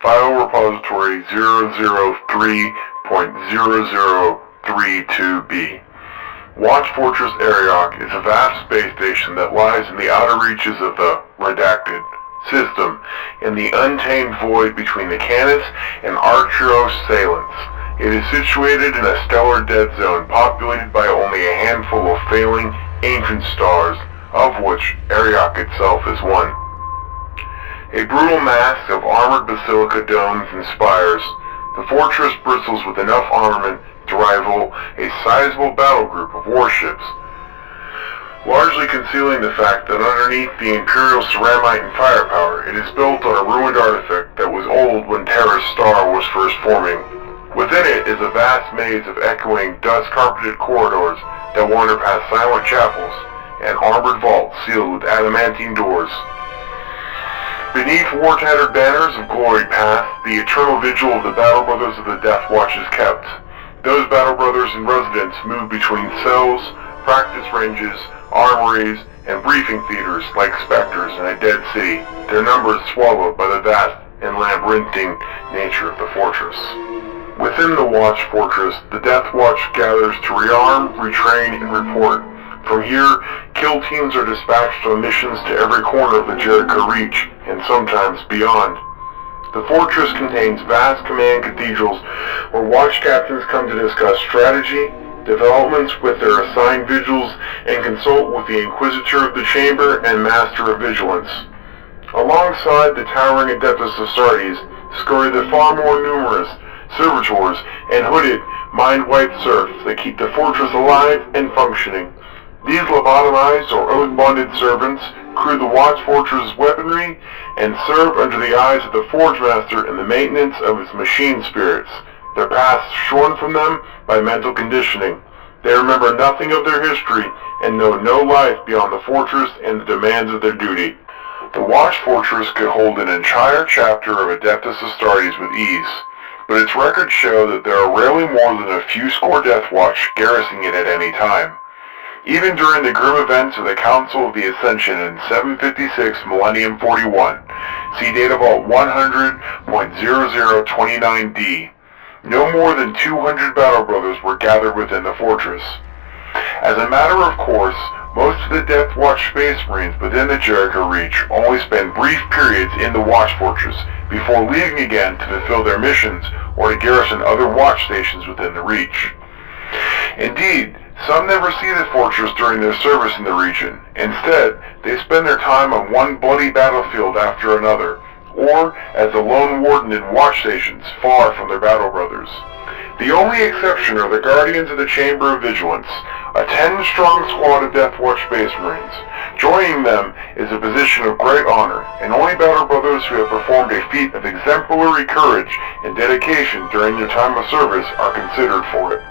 File repository 003.0032b. Watch Fortress Erioch is a vast space station that lies in the outer reaches of the redacted system in the untamed void between the Canis and Arcturus Salents. It is situated in a stellar dead zone populated by only a handful of failing ancient stars, of which Erioch itself is one. A brutal mass of armored basilica domes and spires, the fortress bristles with enough armament to rival a sizable battle group of warships, largely concealing the fact that underneath the Imperial ceramite and firepower, it is built on a ruined artifact that was old when Terra's star was first forming. Within it is a vast maze of echoing, dust-carpeted corridors that wander past silent chapels and armored vaults sealed with adamantine doors. Beneath war-tattered banners of glory past, the eternal vigil of the Battle Brothers of the Deathwatch is kept. Those Battle Brothers in residence move between cells, practice ranges, armories, and briefing theaters like specters in a dead city, their numbers swallowed by the vast and labyrinthine nature of the fortress. Within the Watch Fortress, the Deathwatch gathers to rearm, retrain, and report. From here, kill teams are dispatched on missions to every corner of the Jericho Reach, and sometimes beyond. The fortress contains vast command cathedrals where watch captains come to discuss strategy, developments with their assigned vigils, and consult with the Inquisitor of the Chamber and Master of Vigilance. Alongside the towering Adeptus Astartes scurry the far more numerous servitors and hooded, mind-wiped serfs that keep the fortress alive and functioning. These lobotomized or oath-bonded servants crew the Watch Fortress' weaponry and serve under the eyes of the Forge Master in the maintenance of its machine spirits, their pasts shorn from them by mental conditioning. They remember nothing of their history and know no life beyond the fortress and the demands of their duty. The Watch Fortress could hold an entire chapter of Adeptus Astartes with ease, but its records show that there are rarely more than a few score Deathwatch garrisoning it at any time. Even during the grim events of the Council of the Ascension in 756 Millennium 41, see Data Vault 100.0029D, no more than 200 Battle Brothers were gathered within the fortress. As a matter of course, most of the Deathwatch Space Marines within the Jericho Reach only spend brief periods in the Watch Fortress before leaving again to fulfill their missions or to garrison other watch stations within the Reach. Indeed, some never see the fortress during their service in the region. Instead, they spend their time on one bloody battlefield after another, or as a lone warden in watch stations far from their battle brothers. The only exception are the Guardians of the Chamber of Vigilance, a 10-strong squad of Deathwatch Space Marines. Joining them is a position of great honor, and only battle brothers who have performed a feat of exemplary courage and dedication during their time of service are considered for it.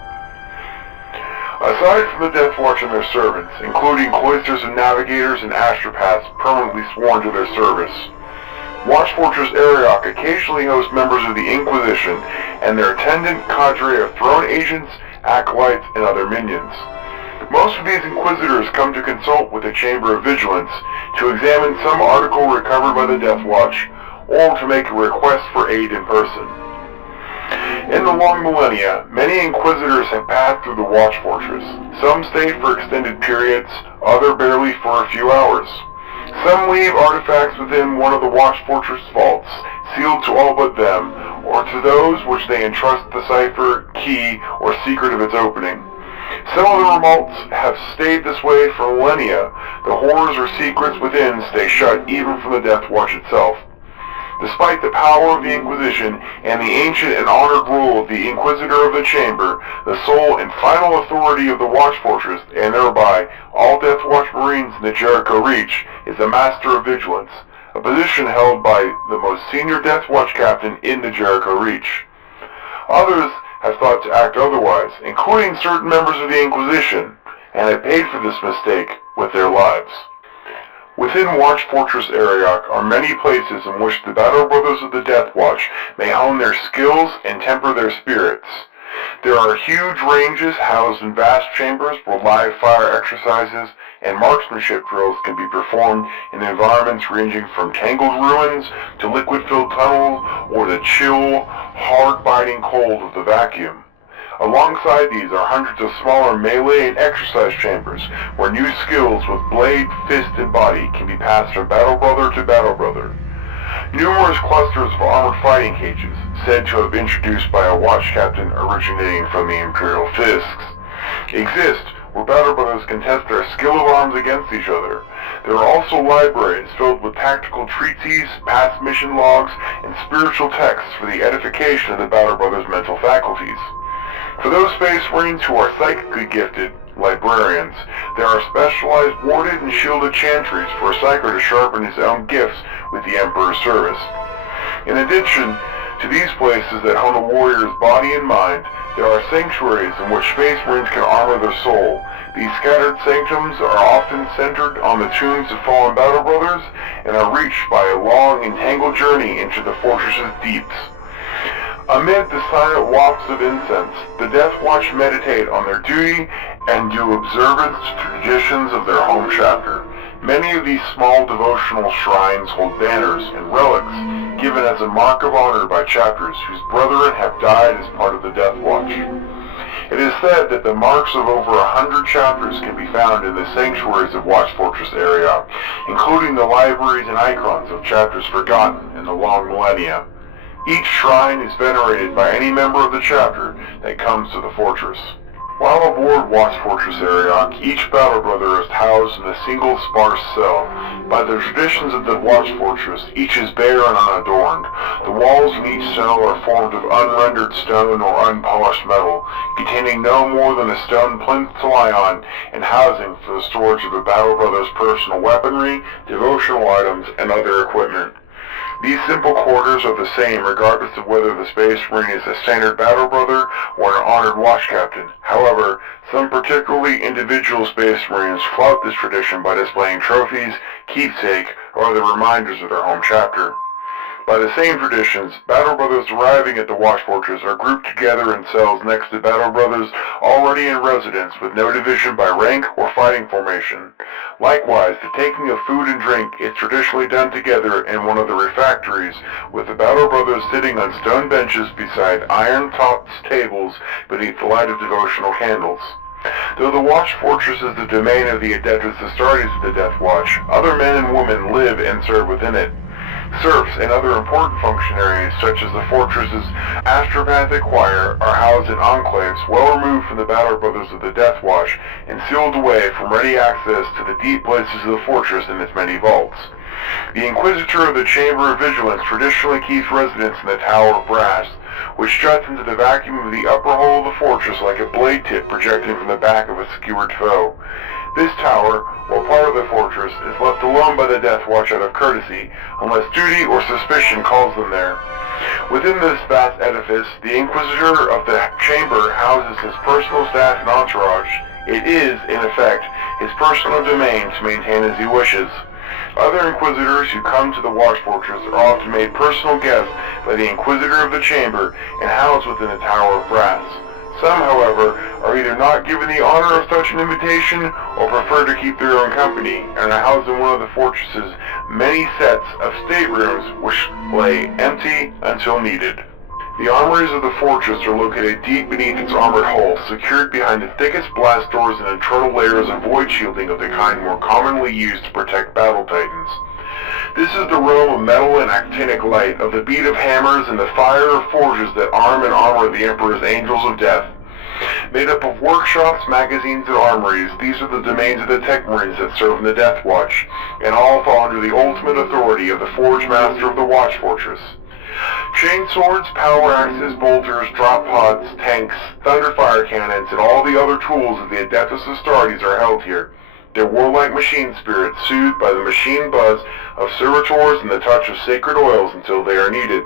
Aside from the Deathwatch and their servants, including cloisters of navigators and astropaths permanently sworn to their service, Watch Fortress Erioch occasionally hosts members of the Inquisition and their attendant cadre of throne agents, acolytes, and other minions. Most of these Inquisitors come to consult with the Chamber of Vigilance to examine some article recovered by the Deathwatch, or to make a request for aid in person. In the long millennia, many Inquisitors have passed through the Watch Fortress. Some stay for extended periods, others barely for a few hours. Some leave artifacts within one of the Watch Fortress vaults, sealed to all but them, or to those which they entrust the cipher, key, or secret of its opening. Some of the vaults have stayed this way for millennia. The horrors or secrets within stay shut even from the Deathwatch itself. Despite the power of the Inquisition and the ancient and honored rule of the Inquisitor of the Chamber, the sole and final authority of the Watch Fortress, and thereby all Deathwatch Marines in the Jericho Reach, is the Master of Vigilance, a position held by the most senior Deathwatch captain in the Jericho Reach. Others have thought to act otherwise, including certain members of the Inquisition, and have paid for this mistake with their lives. Within Watch Fortress Erioch are many places in which the Battle Brothers of the Deathwatch may hone their skills and temper their spirits. There are huge ranges housed in vast chambers where live fire exercises and marksmanship drills can be performed in environments ranging from tangled ruins to liquid-filled tunnels or the chill, hard-biting cold of the vacuum. Alongside these are hundreds of smaller melee and exercise chambers, where new skills with blade, fist, and body can be passed from battle brother to battle brother. Numerous clusters of armored fighting cages, said to have been introduced by a watch captain originating from the Imperial Fisks, exist where battle brothers can test their skill of arms against each other. There are also libraries filled with tactical treatises, past mission logs, and spiritual texts for the edification of the battle brothers' mental faculties. For those Space Marines who are psychically gifted, librarians, there are specialized warded and shielded chantries for a psyker to sharpen his own gifts with the Emperor's service. In addition to these places that hone a warrior's body and mind, there are sanctuaries in which Space Marines can armor their soul. These scattered sanctums are often centered on the tombs of fallen battle brothers and are reached by a long and tangled journey into the fortress's deeps. Amid the silent wafts of incense, the Deathwatch meditate on their duty and do observance to traditions of their home chapter. Many of these small devotional shrines hold banners and relics given as a mark of honor by chapters whose brethren have died as part of the Deathwatch. It is said that the marks of over 100 chapters can be found in the sanctuaries of Watch Fortress Erioch, including the libraries and icons of chapters forgotten in the long millennia. Each shrine is venerated by any member of the chapter that comes to the fortress. While aboard Watch Fortress Erioch, each battle brother is housed in a single sparse cell. By the traditions of the Watch Fortress, each is bare and unadorned. The walls in each cell are formed of unrendered stone or unpolished metal, containing no more than a stone plinth to lie on, and housing for the storage of the battle brother's personal weaponry, devotional items, and other equipment. These simple quarters are the same regardless of whether the Space Marine is a standard battle brother or an honored watch captain. However, some particularly individual Space Marines flout this tradition by displaying trophies, keepsake, or other reminders of their home chapter. By the same traditions, battle brothers arriving at the Watch Fortress are grouped together in cells next to battle brothers already in residence with no division by rank or fighting formation. Likewise, the taking of food and drink is traditionally done together in one of the refectories, with the battle brothers sitting on stone benches beside iron-topped tables beneath the light of devotional candles. Though the Watch Fortress is the domain of the Adeptus Astartes of the Deathwatch, other men and women live and serve within it. Serfs and other important functionaries, such as the fortress's astropathic choir, are housed in enclaves well removed from the battle brothers of the Deathwatch and sealed away from ready access to the deep places of the fortress and its many vaults. The Inquisitor of the Chamber of Vigilance traditionally keeps residence in the Tower of Brass, which juts into the vacuum of the upper hull of the fortress like a blade tip projecting from the back of a skewered foe. This tower, while part of the fortress, is left alone by the Deathwatch out of courtesy, unless duty or suspicion calls them there. Within this vast edifice, the Inquisitor of the Chamber houses his personal staff and entourage. It is, in effect, his personal domain to maintain as he wishes. Other Inquisitors who come to the Watch Fortress are often made personal guests by the Inquisitor of the Chamber and housed within the Tower of Brass. Some, however, are either not given the honor of such an invitation or prefer to keep their own company and are housed in one of the fortress's many sets of staterooms which lay empty until needed. The armories of the fortress are located deep beneath its armored hull, secured behind the thickest blast doors and internal layers of void shielding of the kind more commonly used to protect battle titans. This is the realm of metal and actinic light, of the beat of hammers and the fire of forges that arm and armor the Emperor's Angels of Death. Made up of workshops, magazines, and armories, these are the domains of the Tech Marines that serve in the Deathwatch, and all fall under the ultimate authority of the Forge Master of the Watch Fortress. Chainswords, power axes, bolters, drop pods, tanks, thunderfire cannons, and all the other tools of the Adeptus Astartes are held here. Their warlike machine spirits soothed by the machine buzz of servitors and the touch of sacred oils until they are needed.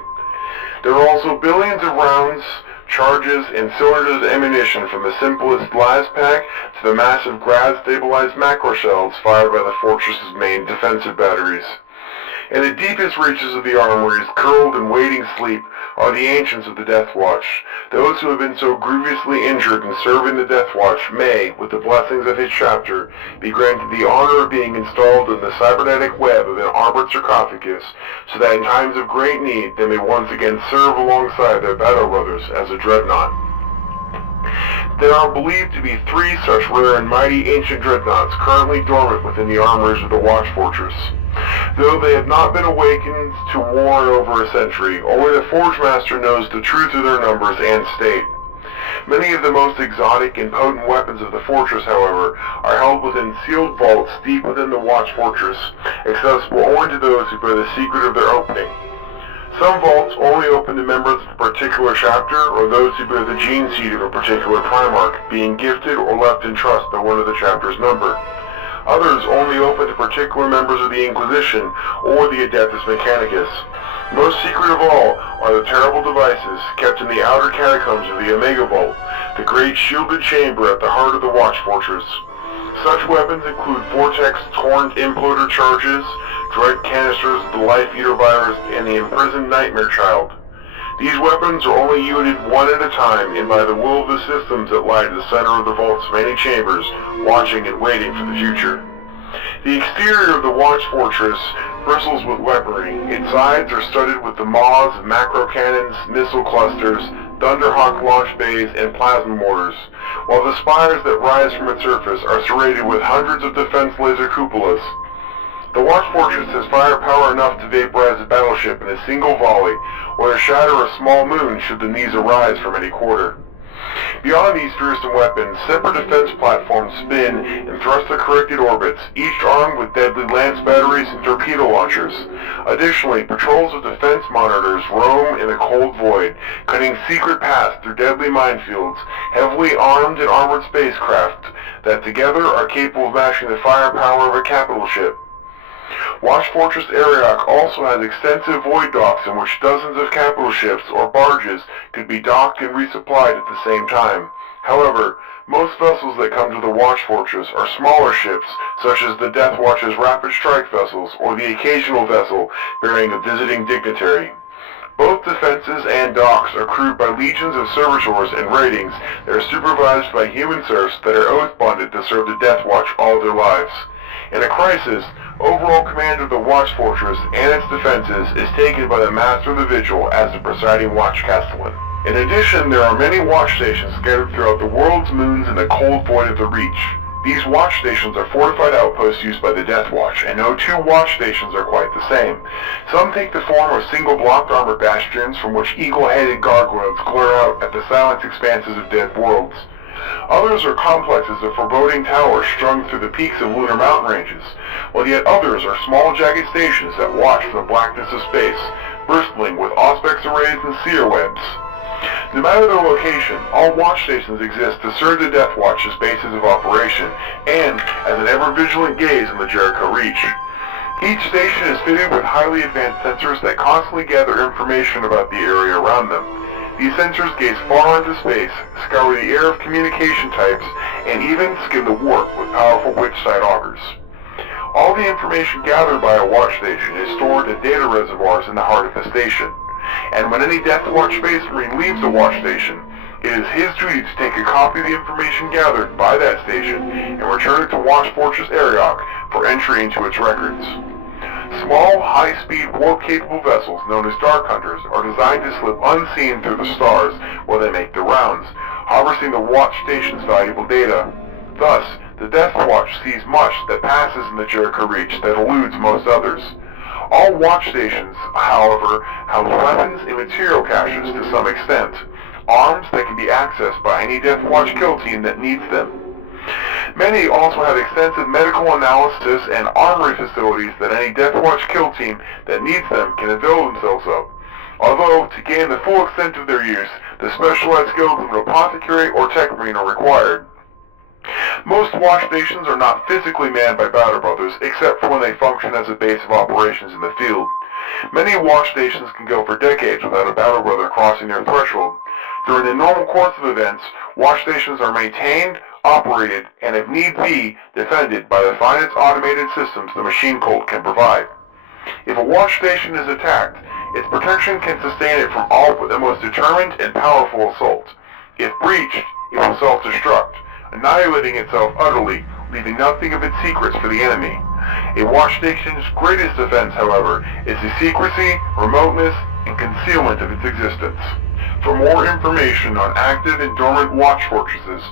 There are also billions of rounds, charges, and cylinders of ammunition from the simplest blast pack to the massive grad-stabilized macro shells fired by the fortress's main defensive batteries. In the deepest reaches of the armories, curled in waiting sleep, are the ancients of the Deathwatch. Those who have been so grievously injured in serving the Deathwatch may, with the blessings of his chapter, be granted the honor of being installed in the cybernetic web of an armored sarcophagus, so that in times of great need they may once again serve alongside their battle brothers as a dreadnought. There are believed to be 3 such rare and mighty ancient dreadnoughts currently dormant within the armories of the Watch Fortress. Though they have not been awakened to war in over a century, only the Forge Master knows the truth of their numbers and state. Many of the most exotic and potent weapons of the fortress, however, are held within sealed vaults deep within the Watch Fortress, accessible only to those who bear the secret of their opening. Some vaults only open to members of a particular chapter, or those who bear the gene seed of a particular Primarch, being gifted or left in trust by one of the chapter's number. Others only open to particular members of the Inquisition or the Adeptus Mechanicus. Most secret of all are the terrible devices kept in the outer catacombs of the Omega Vault, the great shielded chamber at the heart of the Watch Fortress. Such weapons include vortex-torn imploder charges, dread canisters of the Life Eater virus, and the imprisoned Nightmare Child. These weapons are only unit one at a time, and by the will of the systems that lie to the center of the vault's many chambers, watching and waiting for the future. The exterior of the Watch Fortress bristles with weaponry. Its sides are studded with the maws of macro cannons, missile clusters, Thunderhawk launch bays, and plasma mortars, while the spires that rise from its surface are serrated with hundreds of defense laser cupolas. The Watch Fortress has firepower enough to vaporize a battleship in a single volley, or to shatter a small moon should the needs arise from any quarter. Beyond these fearsome weapons, separate defense platforms spin in thrust-corrected orbits, each armed with deadly lance batteries and torpedo launchers. Additionally, patrols of defense monitors roam in the cold void, cutting secret paths through deadly minefields, heavily armed and armored spacecraft that together are capable of matching the firepower of a capital ship. Watch Fortress Erioch also has extensive void docks in which dozens of capital ships or barges could be docked and resupplied at the same time. However, most vessels that come to the Watch Fortress are smaller ships, such as the Deathwatch's rapid strike vessels or the occasional vessel bearing a visiting dignitary. Both defenses and docks are crewed by legions of servitors and ratings that are supervised by human serfs that are oath-bonded to serve the Deathwatch all their lives. In a crisis, overall command of the Watch Fortress and its defenses is taken by the Master of the Vigil as the presiding Watch Castellan. In addition, there are many watch stations scattered throughout the world's moons in the cold void of the Reach. These watch stations are fortified outposts used by the Deathwatch, and no 2 watch stations are quite the same. Some take the form of single-blocked armor bastions from which eagle-headed gargoyles glare out at the silent expanses of dead worlds. Others are complexes of foreboding towers strung through the peaks of lunar mountain ranges, while yet others are small jagged stations that watch from the blackness of space, bristling with auspex arrays and seer webs. No matter their location, all watch stations exist to serve the Deathwatch's bases of operation, and as an ever-vigilant gaze on the Jericho Reach. Each station is fitted with highly advanced sensors that constantly gather information about the area around them. These sensors gaze far into space, scour the air of communication types, and even skim the warp with powerful witch-side augers. All the information gathered by a watch station is stored in data reservoirs in the heart of the station, and when any Deathwatch Space Marine leaves the watch station, it is his duty to take a copy of the information gathered by that station and return it to Watch Fortress Erioch for entry into its records. Small, high-speed, warp-capable vessels known as Dark Hunters are designed to slip unseen through the stars while they make their rounds, harvesting the watch station's valuable data. Thus, the Deathwatch sees much that passes in the Jericho Reach that eludes most others. All watch stations, however, have weapons and material caches to some extent, arms that can be accessed by any Deathwatch kill team that needs them. Many also have extensive medical analysis and armory facilities that any Deathwatch kill team that needs them can avail themselves of. Although, to gain the full extent of their use, the specialized skills of an apothecary or tech marine are required. Most watch stations are not physically manned by battle brothers, except for when they function as a base of operations in the field. Many watch stations can go for decades without a battle brother crossing their threshold. During the normal course of events, watch stations are maintained, operated, and if need be, defended by the finest automated systems the machine cult can provide. If a watch station is attacked, its protection can sustain it from all but the most determined and powerful assault. If breached, it will self-destruct, annihilating itself utterly, leaving nothing of its secrets for the enemy. A watch station's greatest defense, however, is the secrecy, remoteness, and concealment of its existence. For more information on active and dormant watch fortresses,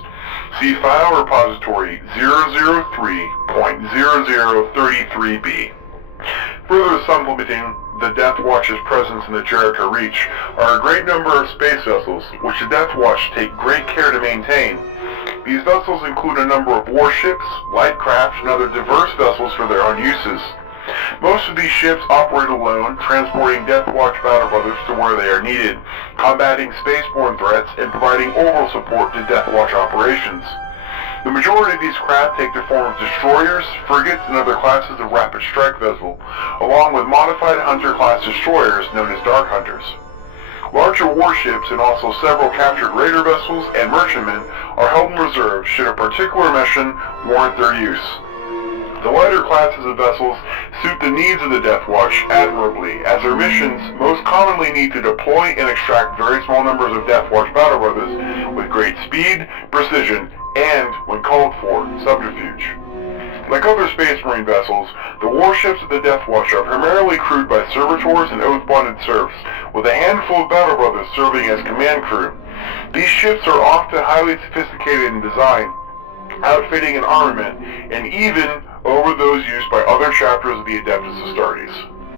see File Repository 003.0033b. Further supplementing the Deathwatch's presence in the Jericho Reach are a great number of space vessels, which the Deathwatch take great care to maintain. These vessels include a number of warships, light craft, and other diverse vessels for their own uses. Most of these ships operate alone, transporting Deathwatch battle brothers to where they are needed, combating spaceborne threats, and providing overall support to Deathwatch operations. The majority of these craft take the form of destroyers, frigates, and other classes of rapid strike vessel, along with modified hunter-class destroyers known as Dark Hunters. Larger warships and also several captured raider vessels and merchantmen are held in reserve should a particular mission warrant their use. The lighter classes of vessels suit the needs of the Deathwatch admirably, as their missions most commonly need to deploy and extract very small numbers of Deathwatch battle brothers with great speed, precision, and, when called for, subterfuge. Like other Space Marine vessels, the warships of the Deathwatch are primarily crewed by servitors and oath-bonded serfs, with a handful of battle brothers serving as command crew. These ships are often highly sophisticated in design, outfitting and armament, and even over those used by other chapters of the Adeptus Astartes.